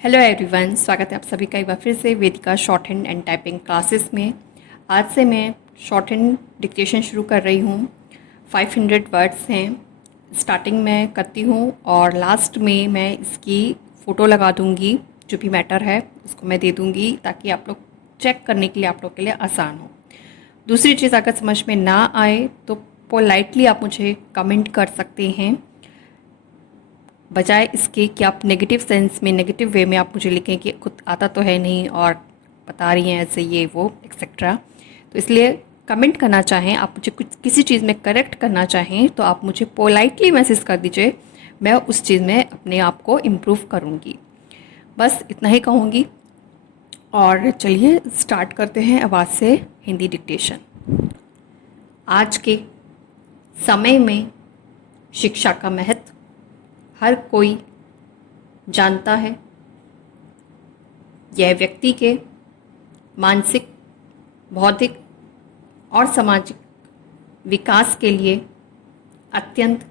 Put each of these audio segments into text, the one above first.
Hello everyone, स्वागत है आप सभी का एक बार फिर से Vedika short hand and typing classes में। आज से मैं शॉर्ट हैंड डिक्टेशन शुरू कर रही हूँ। 500 वर्ड्स हैं, स्टार्टिंग में करती हूँ और लास्ट में मैं इसकी फ़ोटो लगा दूँगी। जो भी मैटर है उसको मैं दे दूँगी ताकि आप लोग चेक करने के लिए आप लोग के लिए आसान हो। दूसरी चीज़, अगर समझ में ना आए तो पोलाइटली आप मुझे कमेंट कर सकते हैं, बजाय इसके कि आप नेगेटिव सेंस में, नेगेटिव वे में आप मुझे लिखें कि खुद आता तो है नहीं और बता रही हैं ऐसे ये वो एक्सेट्रा। तो इसलिए कमेंट करना चाहें आप मुझे, कुछ किसी चीज़ में करेक्ट करना चाहें तो आप मुझे पोलाइटली मैसेज कर दीजिए, मैं उस चीज़ में अपने आप को इम्प्रूव करूँगी। बस इतना ही कहूँगी और चलिए स्टार्ट करते हैं आवाज़ से हिंदी डिक्टेशन। आज के समय में शिक्षा का महत्व हर कोई जानता है। यह व्यक्ति के मानसिक, बौद्धिक और सामाजिक विकास के लिए अत्यंत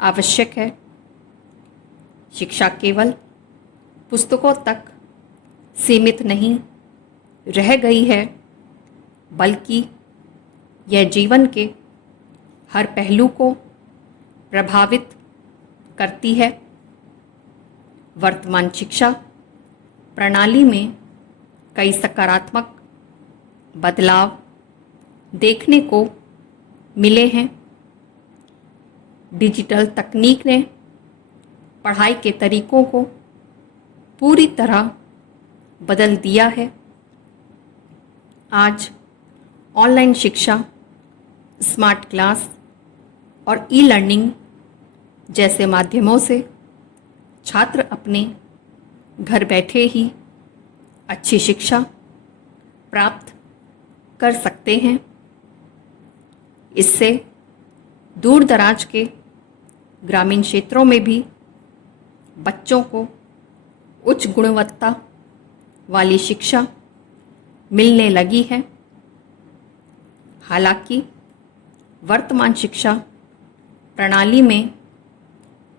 आवश्यक है। शिक्षा केवल पुस्तकों तक सीमित नहीं रह गई है, बल्कि यह जीवन के हर पहलू को प्रभावित करती है। वर्तमान शिक्षा प्रणाली में कई सकारात्मक बदलाव देखने को मिले हैं। डिजिटल तकनीक ने पढ़ाई के तरीकों को पूरी तरह बदल दिया है। आज ऑनलाइन शिक्षा, स्मार्ट क्लास और ई लर्निंग जैसे माध्यमों से छात्र अपने घर बैठे ही अच्छी शिक्षा प्राप्त कर सकते हैं। इससे दूर दराज के ग्रामीण क्षेत्रों में भी बच्चों को उच्च गुणवत्ता वाली शिक्षा मिलने लगी है। हालांकि वर्तमान शिक्षा प्रणाली में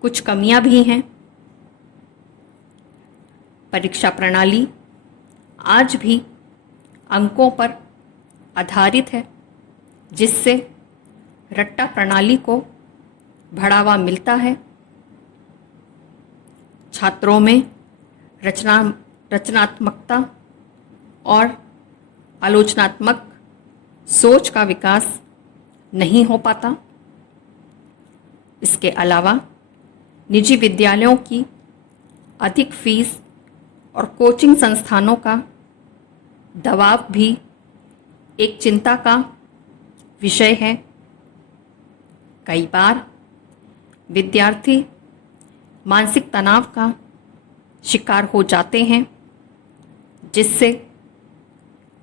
कुछ कमियां भी हैं। परीक्षा प्रणाली आज भी अंकों पर आधारित है, जिससे रट्टा प्रणाली को बढ़ावा मिलता है। छात्रों में रचनात्मकता और आलोचनात्मक सोच का विकास नहीं हो पाता। इसके अलावा निजी विद्यालयों की अधिक फीस और कोचिंग संस्थानों का दबाव भी एक चिंता का विषय है। कई बार विद्यार्थी मानसिक तनाव का शिकार हो जाते हैं, जिससे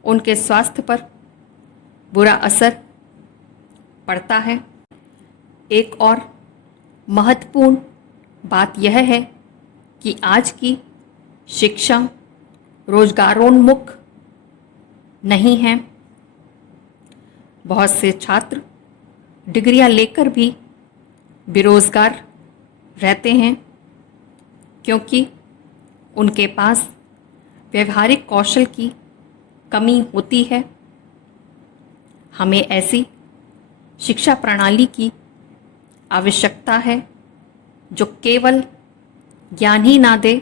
उनके स्वास्थ्य पर बुरा असर पड़ता है। एक और महत्वपूर्ण बात यह है कि आज की शिक्षा रोजगारोन्मुख नहीं है। बहुत से छात्र डिग्रियां लेकर भी बेरोजगार रहते हैं, क्योंकि उनके पास व्यवहारिक कौशल की कमी होती है। हमें ऐसी शिक्षा प्रणाली की आवश्यकता है जो केवल ज्ञान ही ना दे,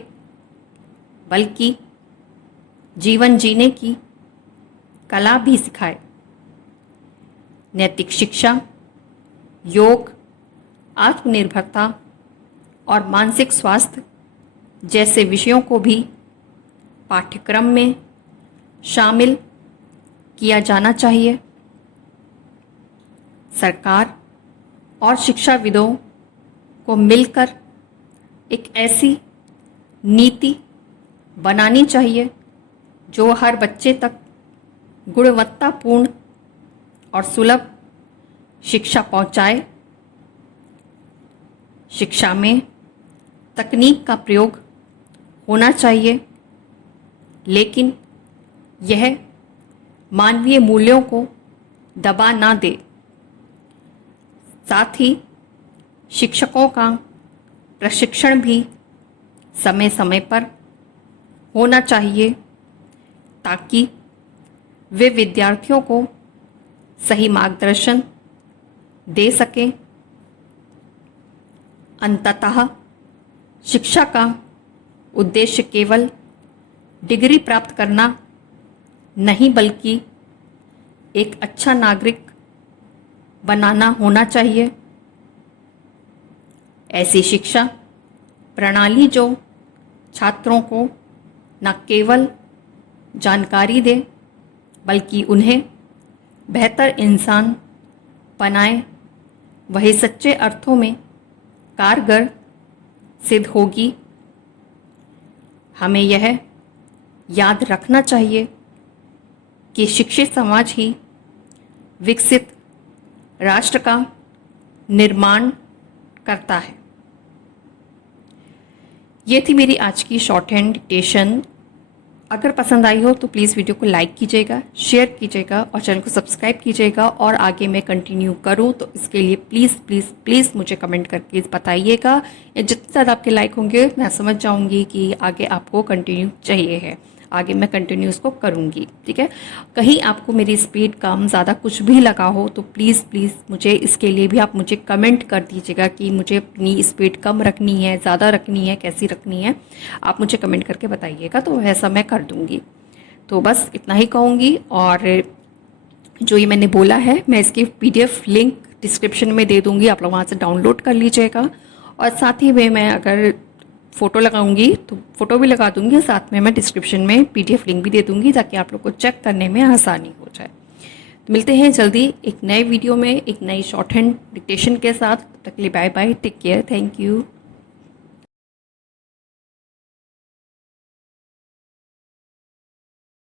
बल्कि जीवन जीने की कला भी सिखाए। नैतिक शिक्षा, योग, आत्मनिर्भरता और मानसिक स्वास्थ्य जैसे विषयों को भी पाठ्यक्रम में शामिल किया जाना चाहिए। सरकार और शिक्षाविदों को मिलकर एक ऐसी नीति बनानी चाहिए जो हर बच्चे तक गुणवत्तापूर्ण और सुलभ शिक्षा पहुंचाए। शिक्षा में तकनीक का प्रयोग होना चाहिए, लेकिन यह मानवीय मूल्यों को दबा ना दे। साथ ही शिक्षकों का प्रशिक्षण भी समय समय पर होना चाहिए ताकि वे विद्यार्थियों को सही मार्गदर्शन दे सकें। अंततः शिक्षा का उद्देश्य केवल डिग्री प्राप्त करना नहीं बल्कि एक अच्छा नागरिक बनाना होना चाहिए। ऐसी शिक्षा प्रणाली जो छात्रों को न केवल जानकारी दे बल्कि उन्हें बेहतर इंसान बनाए, वही सच्चे अर्थों में कारगर सिद्ध होगी। हमें यह याद रखना चाहिए कि शिक्षित समाज ही विकसित राष्ट्र का निर्माण करता है। ये थी मेरी आज की शॉर्ट हैंड डिक्टेशन। अगर पसंद आई हो तो प्लीज़ वीडियो को लाइक कीजिएगा, शेयर कीजिएगा और चैनल को सब्सक्राइब कीजिएगा। और आगे मैं कंटिन्यू करूं तो इसके लिए प्लीज़ प्लीज़ प्लीज़ मुझे कमेंट करके बताइएगा। जितने ज़्यादा आपके लाइक होंगे मैं समझ जाऊंगी कि आगे आपको कंटिन्यू चाहिए है, आगे मैं कंटिन्यू इसको करूंगी। ठीक है, कहीं आपको मेरी स्पीड कम ज़्यादा कुछ भी लगा हो तो प्लीज़ प्लीज़ मुझे इसके लिए भी आप मुझे कमेंट कर दीजिएगा कि मुझे अपनी स्पीड कम रखनी है, ज़्यादा रखनी है, कैसी रखनी है, आप मुझे कमेंट करके बताइएगा तो वैसा मैं कर दूंगी। तो बस इतना ही कहूँगी। और जो ये मैंने बोला है मैं इसकी PDF लिंक डिस्क्रिप्शन में दे दूँगी, आप लोग वहाँ से डाउनलोड कर लीजिएगा। और साथ ही में मैं अगर फ़ोटो लगाऊंगी तो फ़ोटो भी लगा दूंगी, साथ में मैं डिस्क्रिप्शन में PDF लिंक भी दे दूंगी ताकि आप लोग को चेक करने में आसानी हो जाए। तो मिलते हैं जल्दी एक नए वीडियो में एक नई शॉर्ट हैंड डिक्टेशन के साथ। तब तक के लिए bye bye, take care, thank you.